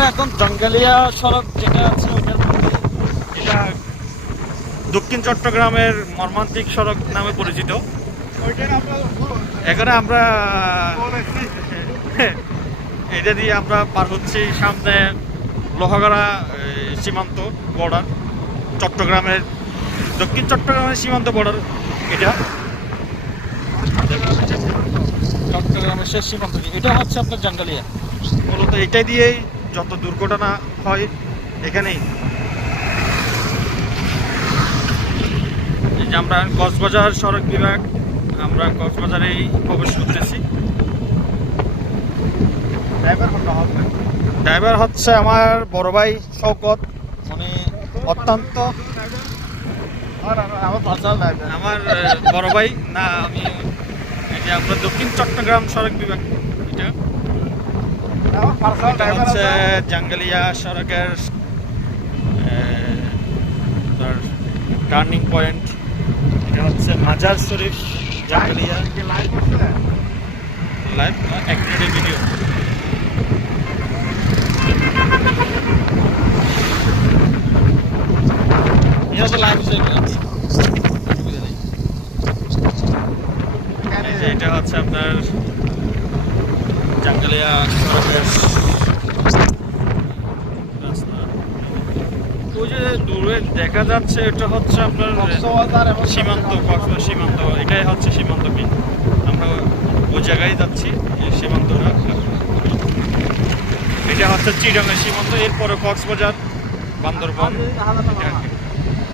আমরা এখন জাঙ্গালিয়া সড়ক যেটা আছে ওইটার মধ্যে, এটা দক্ষিণ চট্টগ্রামের মর্মান্তিক সড়ক নামে পরিচিত। এখানে আমরা এটা দিয়ে আমরা পার হচ্ছি সামনে লোহাগড়া সীমান্ত বর্ডার, চট্টগ্রামের দক্ষিণ চট্টগ্রামের সীমান্ত বর্ডার এটা, চট্টগ্রামের শেষ সীমান্ত। এটা হচ্ছে আপনার জাঙ্গালিয়া। মূলত এটা দিয়েই যত দুর্ঘটনা হয় এখানেই। এই যে আমরা কক্সবাজার সড়ক বিভাগ, আমরা কক্সবাজারেই প্রবেশ করতেছি। ড্রাইভার হচ্ছে আমার বড় ভাই শওকত, মানে অত্যন্ত আমার বড় ভাই না, আমি এই যে আপনার দক্ষিণ চট্টগ্রাম সড়ক বিভাগ, এটা হচ্ছে জাঙ্গালিয়া সড়কের টার্নিং পয়েন্ট। এটা হচ্ছে মাজার শরীফ জাঙ্গালিয়া। লাইভ 1 মিনিটের ভিডিও। এটা হচ্ছে আপনার জাঙ্গালিয়া সড়কের রাস্তা। ওই যে দূরে দেখা যাচ্ছে এটা হচ্ছে আপনার সীমান্ত, কক্সবাজার সীমান্ত। এটাই হচ্ছে সীমান্ত কি, আমরা ওই জায়গায় যাচ্ছি সীমান্তটা। এটা হচ্ছে চিটাগাং সীমান্ত, এরপরে কক্সবাজার, বান্দরবান।